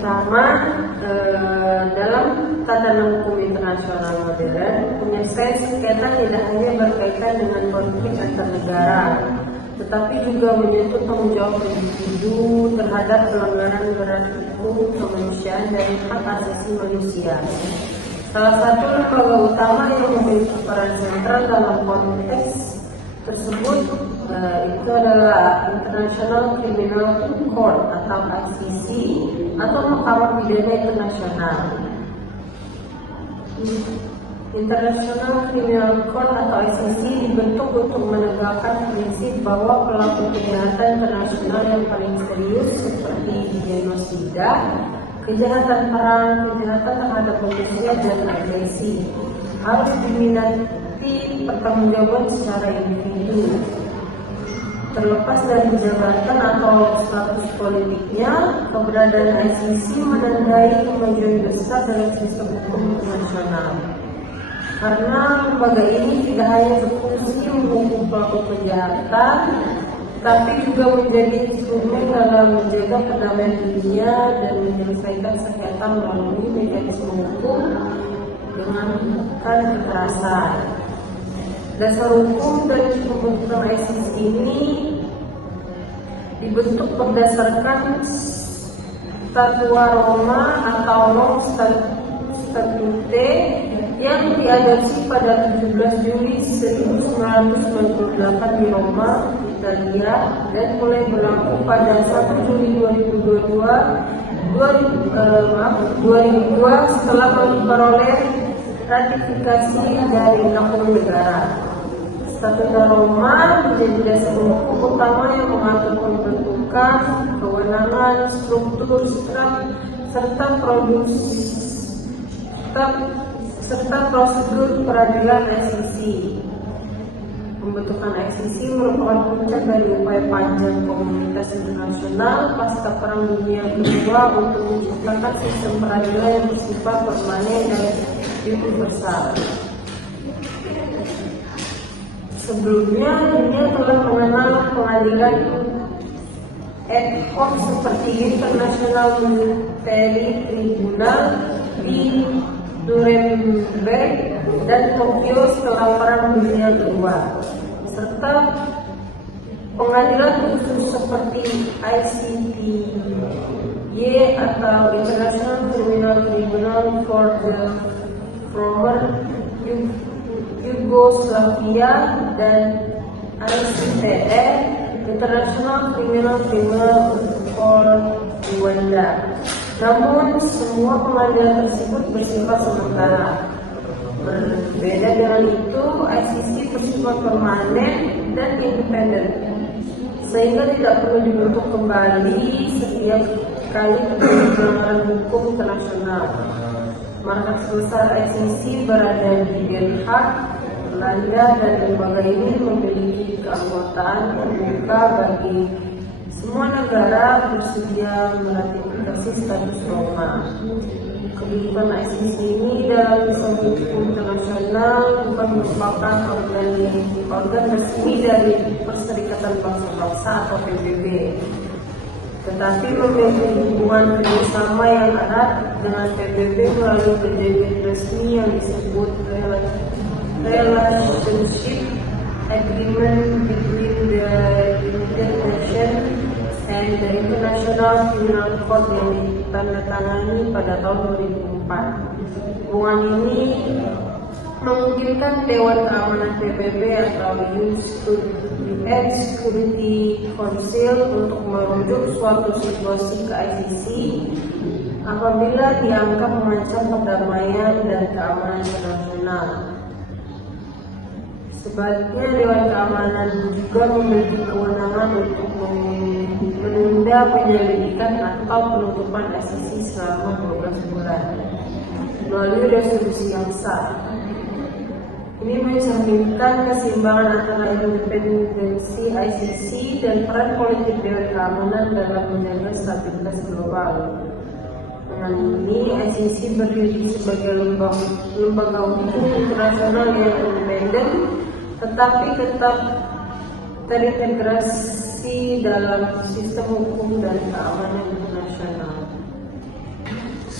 pertama, dalam tatanan hukum internasional modern, penyelesaian sengketa tidak hanya berkaitan dengan konflik antar negara, tetapi juga menyentuh tanggung jawab individu terhadap pelanggaran berat hukum kemanusiaan dan hak asasi manusia. Salah satu lembaga utama yang memiliki peran sentral dalam konteks tersebut itu adalah International Criminal Court atau ICC atau Mahkamah Pidana Internasional. International Criminal Court atau ICC dibentuk untuk menegakkan prinsip bahwa pelaku kejahatan internasional yang paling serius seperti genosida, kejahatan perang, kejahatan terhadap manusia dan agresi harus diminati pertanggungjawaban secara individu, terlepas dari jabatan atau status politiknya. Keberadaan ICC menandai kemajuan besar dalam sistem hukum internasional, karena lembaga ini tidak hanya berfungsi menghukum pelaku kejahatan, tapi juga menjadi instrumen dalam menjaga perdamaian dunia dan menyelesaikan sengketa melalui mekanisme hukum dengan bukan kekerasan. Dasar hukum dan pembentukan ICC ini dibentuk berdasarkan Statua Roma atau Rome Statute yang diadopsi pada 17 Juli 1998 di Roma, Italia, dan mulai berlaku pada 1 Juli 2002 setelah memperoleh ratifikasi dari 60 negara. Statuta Roma menjadi dasar hukum utama yang mengatur pembentukan, kewenangan, struktur, serta prosedur peradilan ICC. Pembentukan ICC merupakan puncak dari upaya panjang komunitas internasional pasca Perang Dunia Kedua untuk menciptakan sistem peradilan yang bersifat permanen dan universal. Sebelumnya, dunia telah mengenal pengadilan ad hoc seperti International Military Tribunal di Nuremberg dan Tokyo setelah Perang Dunia Kedua, serta pengadilan khusus seperti ICTY atau International Criminal Tribunal for the former Yugoslavia dan ICTR, International Criminal Tribunal for Rwanda. Namun, semua pengadilan tersebut bersifat sementara. Berbeda dengan itu, ICC bersifat permanen dan independen, sehingga tidak perlu dibentuk kembali setiap kali terjadi pelanggaran hukum internasional. Markas besar ICC berada di Den Haag, Belanda, dan lembaga ini memiliki keanggotaan terbuka bagi semua negara bersedia meratifikasi status Roma. Kedudukan ICC ini dalam sistem hukum internasional bukan merupakan organ resmi dari Perserikatan Bangsa-Bangsa atau PBB, tetapi memiliki hubungan kerjasama yang erat dengan PBB melalui perjanjian resmi yang disebut Relationship Agreement between the United Nations and the International Criminal Court yang ditandatangani pada tahun 2004. Hubungan ini memungkinkan Dewan Keamanan PBB atau UN Security Council untuk merujuk suatu situasi ke ICC apabila dianggap mengancam perdamaian dan keamanan internasional. Sebaliknya, Dewan Keamanan juga memiliki kewenangan untuk menunda penyelidikan atau penutupan ICC selama 12 bulan melalui resolusi yang sah. Ini mencerminkan keseimbangan antara independensi ICC dan peran politik Dewan Keamanan dalam menjaga stabilitas global. Dengan ini, ICC berdiri sebagai lembaga hukum internasional yang independen, tetapi tetap terintegrasi dalam sistem hukum dan keamanan internasional.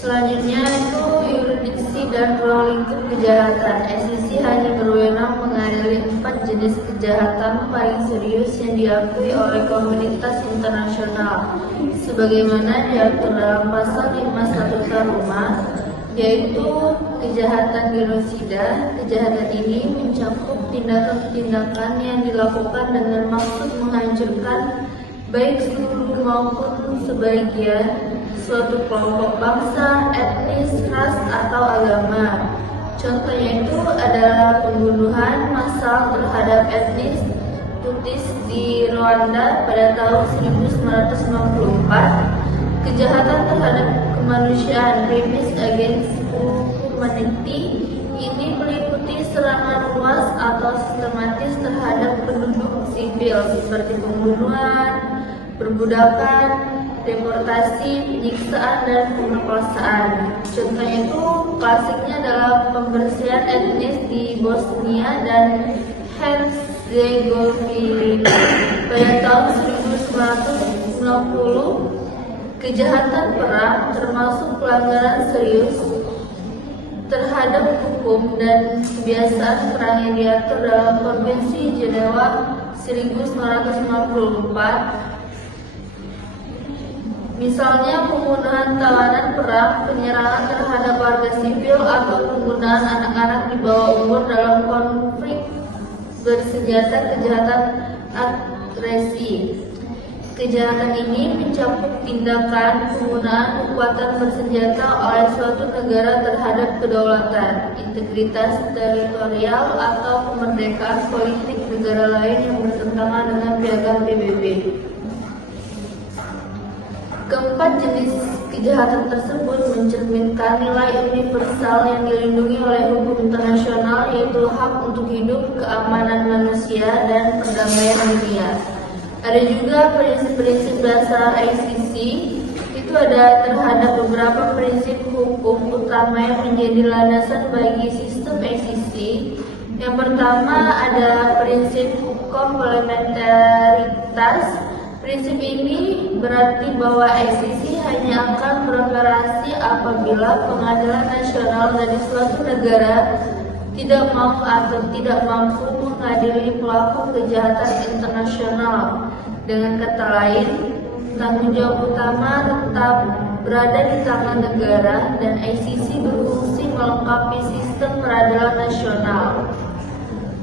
Selanjutnya itu yurisdiksi dan ruang lingkup kejahatan. ICC hanya berwenang mengadili 4 jenis kejahatan paling serius yang diakui oleh komunitas internasional, sebagaimana diatur dalam pasal 5 Statuta Roma, yaitu kejahatan genosida. Kejahatan ini mencakup tindakan-tindakan yang dilakukan dengan maksud menghancurkan baik seluruh maupun sebagian suatu kelompok bangsa, etnis, ras, atau agama. Contohnya itu adalah pembunuhan massal terhadap etnis Tutsis di Rwanda pada tahun 1994, kejahatan terhadap kemanusiaan (crimes against humanity) ini meliputi serangan luas atau sistematis terhadap penduduk sipil seperti pembunuhan, perbudakan, deportasi, penyiksaan, dan pemerkosaan. Contohnya itu klasiknya adalah pembersihan etnis di Bosnia dan Herzegovina pada tahun 1990. Kejahatan perang termasuk pelanggaran serius terhadap hukum dan kebiasaan perang yang diatur dalam Konvensi Jenewa 1954. Misalnya pembunuhan tawanan perang, penyerangan terhadap warga sipil, atau penggunaan anak-anak di bawah umur dalam konflik bersenjata, kejahatan agresi. Kejahatan ini mencakup tindakan penggunaan kekuatan bersenjata oleh suatu negara terhadap kedaulatan, integritas teritorial, atau kemerdekaan politik negara lain yang bertentangan dengan piagam PBB. Keempat jenis kejahatan tersebut mencerminkan nilai universal yang dilindungi oleh hukum internasional, yaitu hak untuk hidup, keamanan manusia, dan perdamaian dunia. Ada juga prinsip-prinsip dasar ICC. Itu ada terhadap beberapa prinsip hukum utama yang menjadi landasan bagi sistem ICC. Yang pertama ada prinsip komplementaritas. Prinsip ini berarti bahwa ICC hanya akan beroperasi apabila pengadilan nasional dari suatu negara tidak mau atau tidak mampu mengadili pelaku kejahatan internasional. Dengan kata lain, tanggung jawab utama tetap berada di tangan negara, dan ICC berfungsi melengkapi sistem peradilan nasional.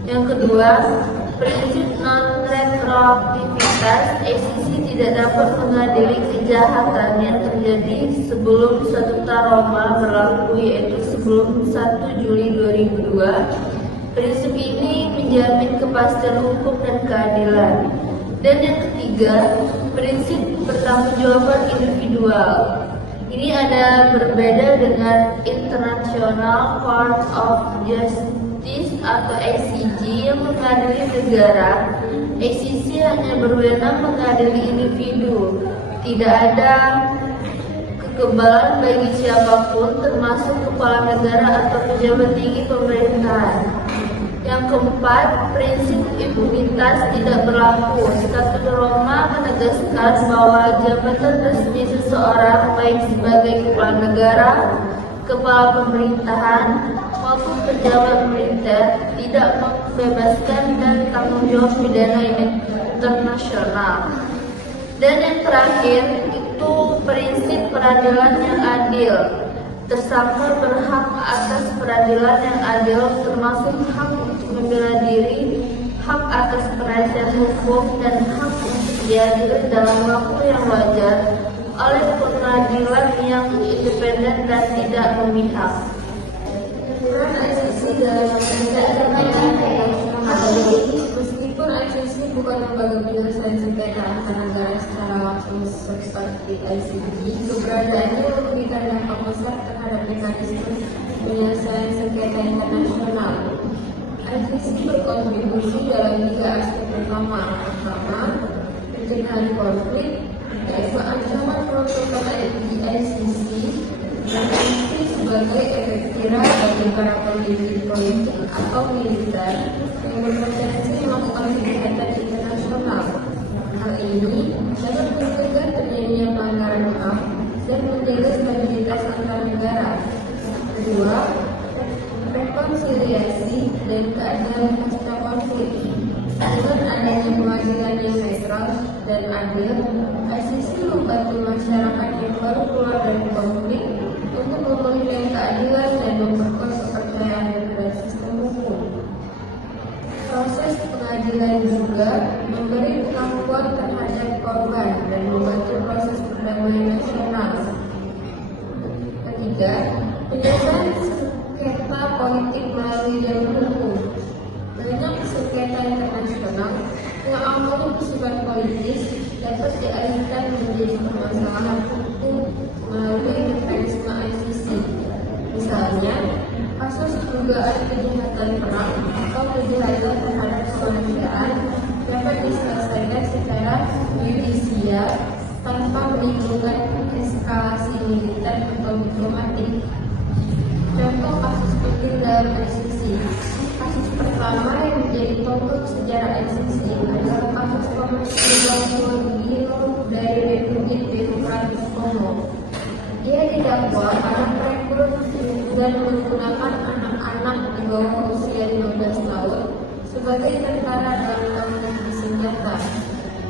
Yang kedua, prinsip non-retroaktivitas. ICC tidak dapat mengadili kejahatan yang terjadi sebelum Statuta Roma berlaku, yaitu sebelum 1 Juli 2002. Prinsip ini menjamin kepastian hukum dan keadilan. Dan yang ketiga, prinsip pertanggungjawaban individual. Ini ada berbeda dengan International Court of Justice atau ICJ yang mengadili negara. ICC hanya berwenang mengadili individu. Tidak ada kekebalan bagi siapapun, termasuk kepala negara atau pejabat tinggi pemerintahan. Yang keempat, prinsip impunitas tidak berlaku. Statuta Roma menegaskan bahwa jabatan resmi seseorang, baik sebagai kepala negara, kepala pemerintahan, maupun pejabat militer, tidak membebaskan dan tanggung jawab pidana internasional. Dan yang terakhir itu prinsip peradilan yang adil. Tersangka berhak atas peradilan yang adil, termasuk hak untuk membela diri, hak atas penasihat hukum, dan hak untuk diadili dalam waktu yang wajar oleh pengadilan yang independen dan tidak memihak. Peran ICC dalam penyelesaian meskipun ICC bukan lembaga penyelesaian sengketa antar negara secara langsung seperti ICJ, keberadaannya memberikan dampak besar terhadap mekanisme penyelesaian sengketa internasional. ICC berkontribusi dalam 3 aspek utama. Pertama, pencegahan konflik, yaitu ancaman protokol ICC berfungsi sebagai efek jerah bagi para pemimpin politik atau militer yang berpotensi melakukan kejahatan internasional. Hal ini dapat mencegah terjadinya pelanggaran HAM dan menjaga stabilitas antar negara. Kedua, rekonsiliasi dan keadilan pasca konflik. Dengan adanya pengadilan yang netral dan adil, ICC membantu masyarakat yang baru keluar dari konflik untuk memperoleh keadilan dan memperkuat kepercayaan terhadap sistem hukum. Proses pengadilan juga memberi pengakuan terhadap korban dan membantu proses perdamaian nasional. Ketiga, penyelesaian sengketa politik melalui jalur hukum. Banyak sengketa internasional yang awalnya bersifat politis dapat dialihkan menjadi permasalahan hukum melalui mekanisme ICC. Misalnya, kasus dugaan kejahatan perang atau kejahatan terhadap kemanusiaan dapat diselesaikan secara yudisial tanpa menimbulkan eskalasi militer atau diplomatik. Contoh kasus penting dalam ICC. Kasus pertama yang menjadi tonggak sejarah ICC adalah kasus pemerintah dari Republik Demokratik Kongo. Dia didakwa karena merekrut dan menggunakan anak-anak di bawah usia 15 tahun sebagai tentara dalam konflik bersenjata.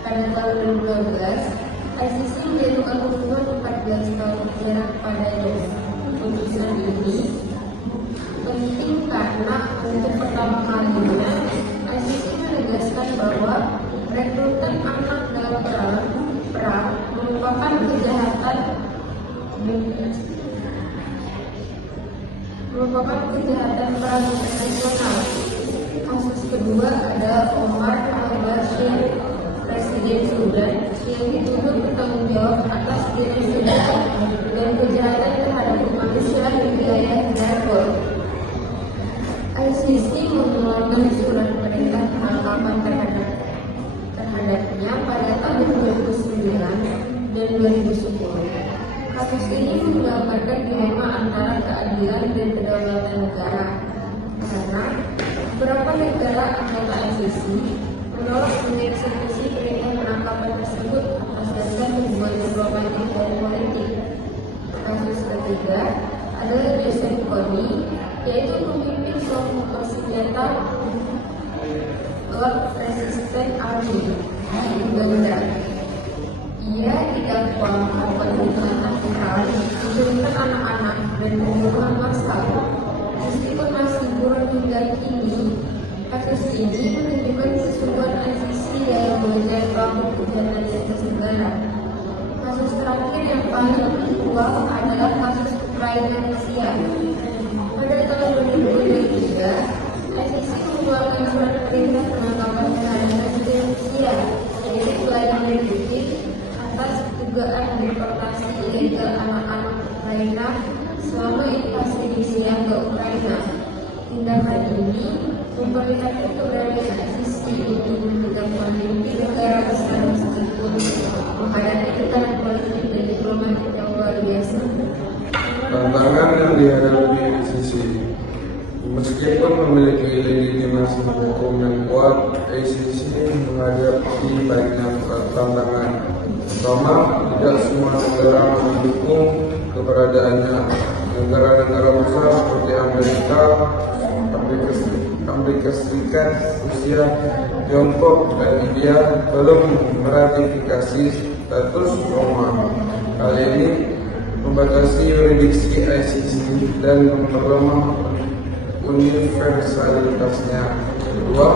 Pada tahun 2012, ICC menjatuhkan hukuman 14 tahun penjara kepadanya. Putusan ini penting karena untuk pertama kalinya ICC menegaskan bahwa rekrutan anak dalam perang merupakan kejahatan perang internasional. Kasus kedua adalah Omar al-Bashir, Presiden Sudan, yang dituduh bertanggung jawab atas genosida dan kejahatan terhadap kemanusiaan di wilayah Darfur. ICC mengeluarkan surat perintah penangkapan terhadapnya pada tahun 2009 dan 2010. Kasus ini menggambarkan dilema antara keadilan dan kedaulatan negara, karena beberapa negara anggota ICC menolak mengeksekusi perintah penangkapan tersebut atas dasar hubungan diplomatik dan politik. Kasus ketiga adalah Joseph Kony, yaitu pemimpin kelompok bersenjata Lord Resistance Army di Uganda. Ia didakwa melakukan kejahatan terang, menculikkan anak-anak dan pembunuhan massal. Meskipun masih buron hingga kini, kasus ini menunjukkan kesungguhan ICC dalam mengejar pelaku kejahatan lintas negara. Kasus terakhir yang paling kuat adalah kasus Ukraina Rusia. Pada tahun 2023, ICC mengeluarkan surat perintah penangkapan terhadap Presiden Rusia, yaitu Vladimir Putin, atas dugaan deportasi ilegal anak-anak Ukraina selama invasi Rusia ke Ukraina. Tindakan ini memperlihatkan keberanian ICC untuk memegang pemimpin negara besar meskipun menghadapi tekanan politik dan diplomatik yang luar biasa. Tantangan yang dihadapi ICC. Meskipun memiliki legitimasi hukum yang kuat, ICC menghadapi banyak tantangan. Pertama, tidak semua negara mendukung keberadaannya. Negara-negara besar seperti Amerika Serikat, Rusia, Tiongkok, dan India belum meratifikasi status Roma. Hal ini membatasi yurisdiksi ICC dan memperlemah universalitasnya. Kedua,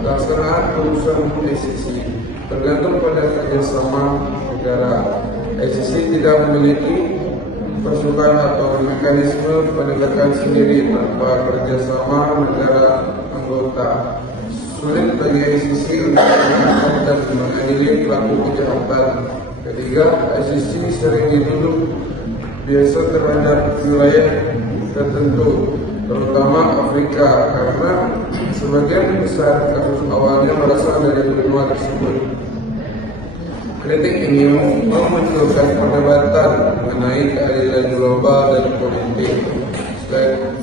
pelaksanaan putusan ICC bergantung pada kerjasama negara. ICC tidak memiliki pasukan atau mekanisme penegakan sendiri tanpa kerjasama negara anggota. Sulit bagi ICC untuk menangkap dan mengadili pelaku kejahatan. Ketiga, ICC sering dituduh biasa terhadap wilayah tertentu, terutama Afrika, karena sebagian besar kasus awalnya berasal dari benua tersebut. Kritik ini memunculkan perdebatan mengenai keadilan global dan politik,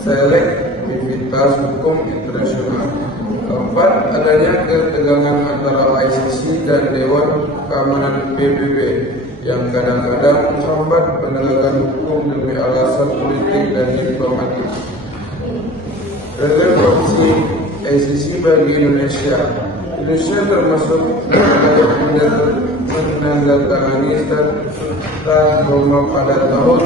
selektivitas hukum internasional. Keempat, adanya ketegangan antara ICC dan Dewan Keamanan PBB. yang kadang-kadang menghambat penegakan hukum demi alasan politik dan diplomatik. Relevansi ICC bagi Indonesia termasuk negara yang menandatangani Statuta Roma pada tahun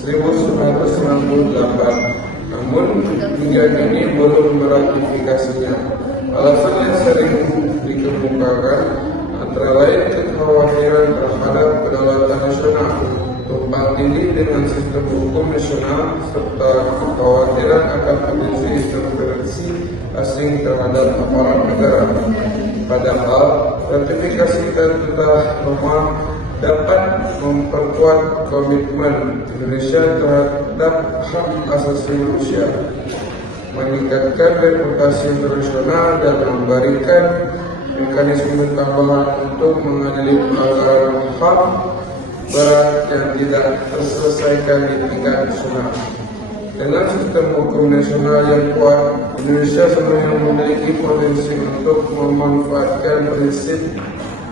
1998, namun hingga kini belum meratifikasinya. Alasan yang sering dikemukakan antara lain kekhawatiran terhadap kedaulatan nasional, tumpang tindih dengan sistem hukum nasional, serta kekhawatiran akan potensi intervensi asing terhadap aparat negara. Padahal ratifikasi Statuta Roma dapat memperkuat komitmen Indonesia terhadap hak asasi manusia, meningkatkan reputasi internasional, dan memberikan mekanisme tambahan untuk mengadili pelanggaran HAM berat yang tidak terselesaikan di tingkat nasional. Dengan sistem hukum nasional yang kuat, Indonesia sebenarnya memiliki potensi untuk memanfaatkan prinsip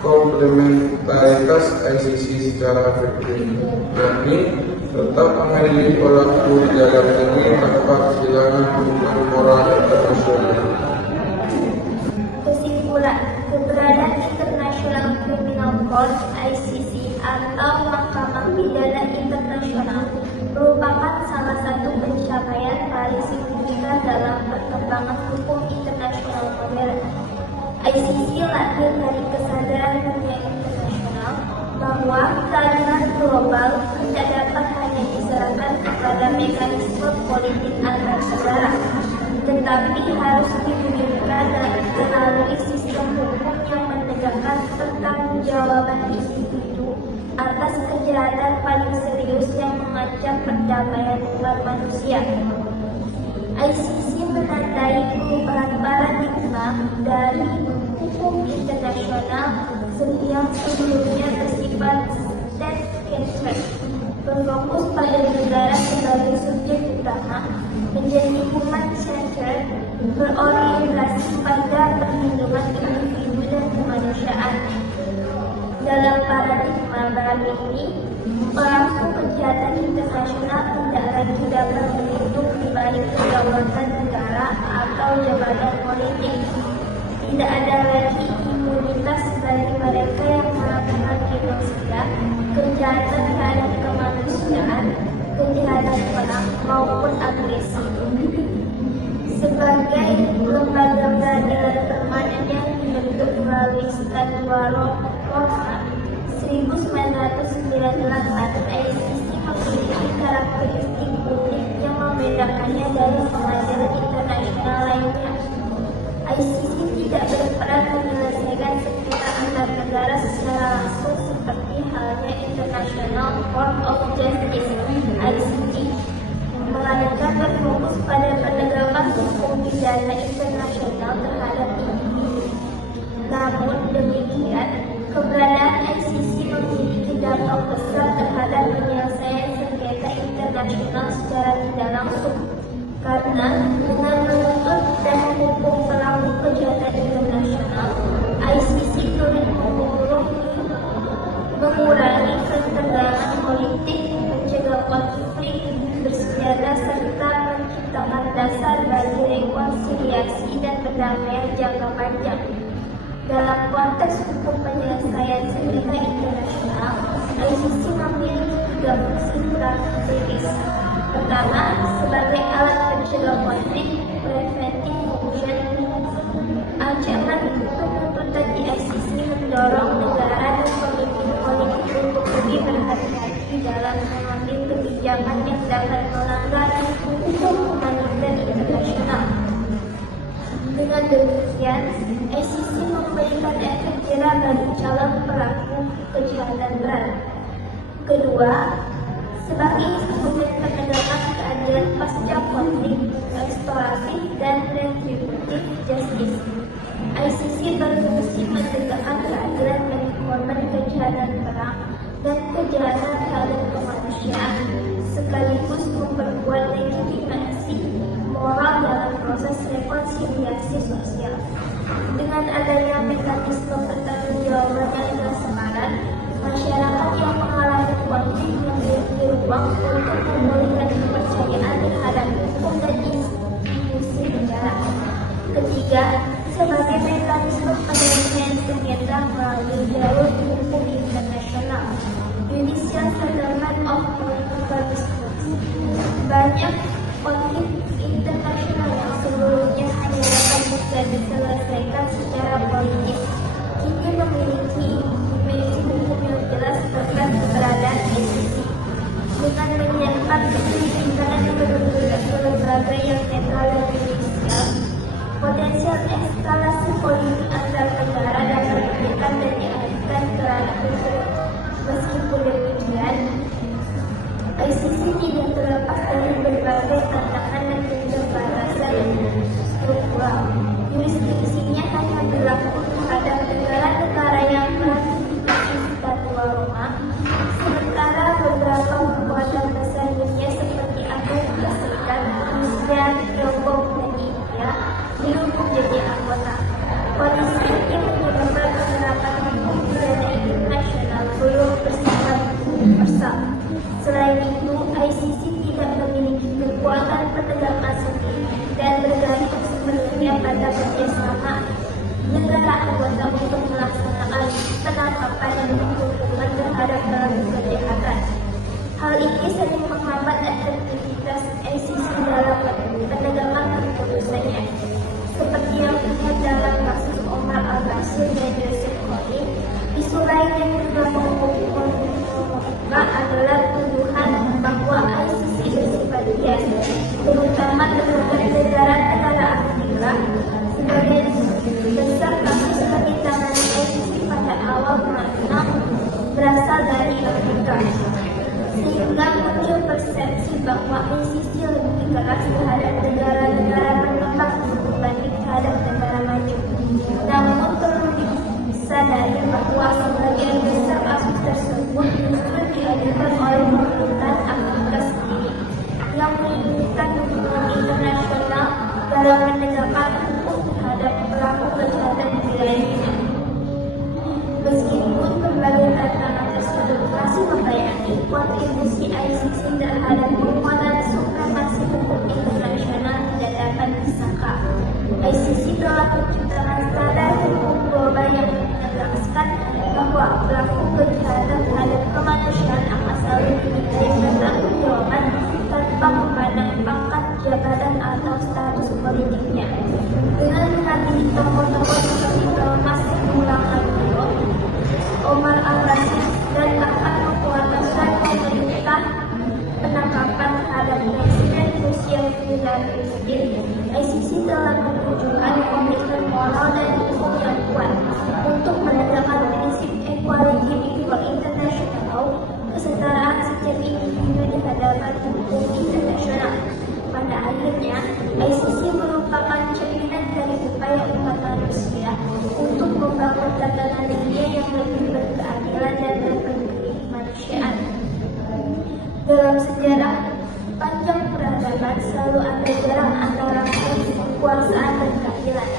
komplementaritas ICC secara efektif, yakni tetap mengadili pelaku di dalam negeri tanpa kehilangan hubungan moral internasional. Kesimpulan, keberadaan International Criminal Court (ICC) atau Mahkamah Pidana Internasional merupakan salah satu pencapaian paling signifikan dalam perkembangan hukum internasional modern. ICC lahir dari kesadaran dunia internasional bahwa keadilan global tidak dapat hanya diserahkan kepada mekanisme politik antar negara, tetapi harus diwujudkan melalui sistem hukum yang menegakkan pertanggungjawaban individu atas kejahatan paling serius yang mengancam perdamaian umat manusia. ICC menandai perubahan paradigma dari hukum internasional yang sebelumnya bersifat state-centered, berfokus pada negara sebagai subjek utama, menjadi human-centered, berorientasi pada perlindungan individu dan kemanusiaan. Dalam paradigma baru ini, pelaku kejahatan internasional tidak lagi dapat berlindung di balik kedaulatan negara atau jabatan politik. Tidak ada lagi imunitas bagi mereka yang melakukan genosida, kejahatan terhadap kemanusiaan, kejahatan perang maupun agresi. Sebagai lembaga peradilan permanen yang dibentuk melalui Statuta Roma 1998, ICC memiliki karakteristik unik yang membedakannya dari pengadilan internasional lainnya. ICC tidak berperan menyelesaikan sengketa antar negara secara langsung seperti halnya International Court of Justice (ICJ), melainkan berfokus pada penegakan hukum pidana internasional terhadap individu. Namun demikian, keberadaan ICC memiliki dampak besar terhadap penyelesaian sengketa internasional secara tidak langsung, karena dengan menuntut dan menghukum pelaku kejahatan internasional, ICC turut mengurangi ketegangan politik, mencegah konflik bersenjata, serta menciptakan dasar bagi rekonsiliasi dan perdamaian jangka panjang. Dalam konteks hukum penyelesaian sengketa internasional, ICC memiliki 3 fungsi strategis. Pertama, sebagai alat pencegah konflik, preventive function. Ancaman penuntutan di ICC mendorong negara dan pemimpin politik untuk lebih berhati-hati dalam mengambil kebijakan yang dapat melanggar hukum humanitar internasional. Dengan demikian, ICC memberikan efek jerah bagi calon pelaku kejahatan berat. Kedua, sebagai instrumen penegakan keadilan pasca konflik, restoratif dan retributif justice, ICC berfungsi menegakkan keadilan bagi korban kejahatan perang dan kejahatan terhadap kemanusiaan, sekaligus memperkuat legitimasi moral dalam proses rekonsiliasi sosial. Dengan adanya mekanisme pertanggungjawaban yang transparan, masyarakat yang ruang untuk memulihkan kepercayaan terhadap hukum dan institusi negara. Ketiga, sebagai mekanisme penyelesaian sengketa melalui jalur hukum internasional, Judicial Settlement of Political Disputes. Banyak konflik internasional yang sebelumnya hanya dapat bisa diselesaikan secara politik kini memiliki hukum yang jelas tentang keberadaan ICC. Dengan menyiapkan kesimpulan lembaga yang netral dan judicial, potensial eskalasi politik antar negara dapat ditekan dan dialihkan ke ranah hukum. Meskipun demikian, ICC tidak terlepas dari berbagai tantangan dan keterbatasan struktural. Jurisdiksinya hanya berlaku terhadap negara-negara yang meratifikasi Statut Roma, sementara beberapa kekuatan besar dunia seperti Amerika Serikat, Rusia, Tiongkok, dan India belum menjadi anggota. Kondisi ini menyebabkan penerapan hukum pidana internasional belum bersifat universal. Selain itu, ICC tidak memiliki kekuatan penegakan sendiri dan bergantung sepenuhnya pada kerjasama negara anggota untuk melaksanakan penangkapan dan hukuman terhadap pelaku kejahatan. Hal ini sering menghambat efektivitas ICC dalam penegakan keputusannya, seperti yang terlihat dalam kasus Omar al-Bashir dan Joseph Kony. Isu lain yang juga mengemuka adalah tuduhan bahwa ICC bersifat bias, terutama terhadap negara-negara Afrika. Sebagai besar kasus pertimbangan ICC pada awal bulan berasal dari Afrika, sehingga muncul persepsi bahwa ICC lebih keras terhadap negara-negara berkembang dibanding terhadap negara maju. Namun perlu disadari bahwa sebagian besar kasus tersebut justru diajukan oleh pemerintahan Afrika sendiri yang membutuhkan dukungan internasional dalam menegakkan hukum terhadap pelaku kejahatan di wilayahnya. Meskipun berbagai tantangan tersebut masih membayangkan kontribusi ICC terhadap penguatan supremasi hukum internasional tidak dapat disangka. ICC telah menciptakan standar hukum global yang menegaskan bahwa pelaku kejahatan terhadap kemanusiaan akan selalu dimintai pertanggungjawaban tanpa memandang pangkat, jabatan, atau status politiknya. Dengan menghadiri tokoh-tokoh seperti Thomas Mulangadilo, Omar al-Bashir, dan akan mengkuatkan pemerintah penangkapan terhadap Presiden Rusia Vladimir Putin, ICC telah menunjukkan komitmen moral dan hukum yang kuat untuk menegakkan prinsip equality before international law, kesetaraan setiap individu di hadapan hukum internasional. Pada akhirnya, ICC merupakan cerminan dari upaya umat manusia untuk membangun tatanan dunia yang lebih berkeadilan dan berpenduli kemanusiaan. Dalam sejarah panjang peradaban selalu ada jarak antara kekuasaan dan keadilan.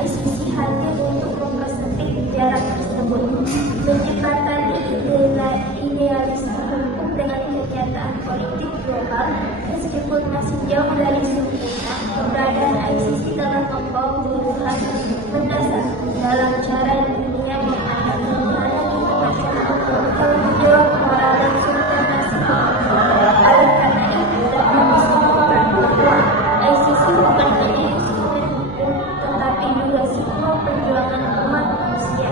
ICC hadir untuk mempersempit jarak tersebut, menjembatani idealisme hukum dengan kenyataan politik global. Meskipun masih jauh dari sempurna, keberadaan ICC dalam membawa perubahan mendasar dalam cara dunia memandang hubungan internasional yang menjawab moral dan supremasi. Oleh karena itu, dapat disimpulkan bahwa ICC bukan hanya instrumen hukum, tetapi juga simbol perjuangan umat manusia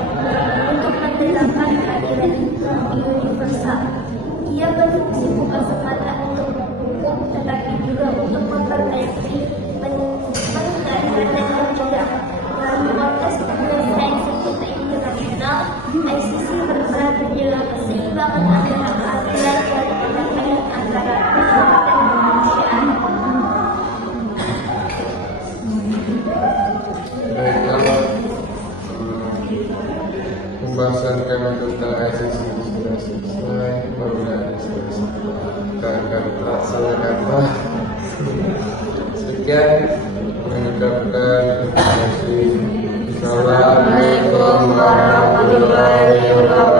untuk menegakkan keadilan universal. Ia berfungsi bukan semata untuk menghukum, tetapi juga untuk memperbaiki, mengendalikan dan mencegah. Melalui konteks penyelesaian sengketa internasional, ICC berperan menjaga keseimbangan antara keadilan dan perdamaian antara masyarakat dan kemanusiaan. Baik, kalau pembahasan kami tentang ICC sudah selesai, mudah-mudahan kita akan laksanakan. Sekian, mengucapkan terima kasih. Assalamualaikum warahmatullahi wabarakatuh.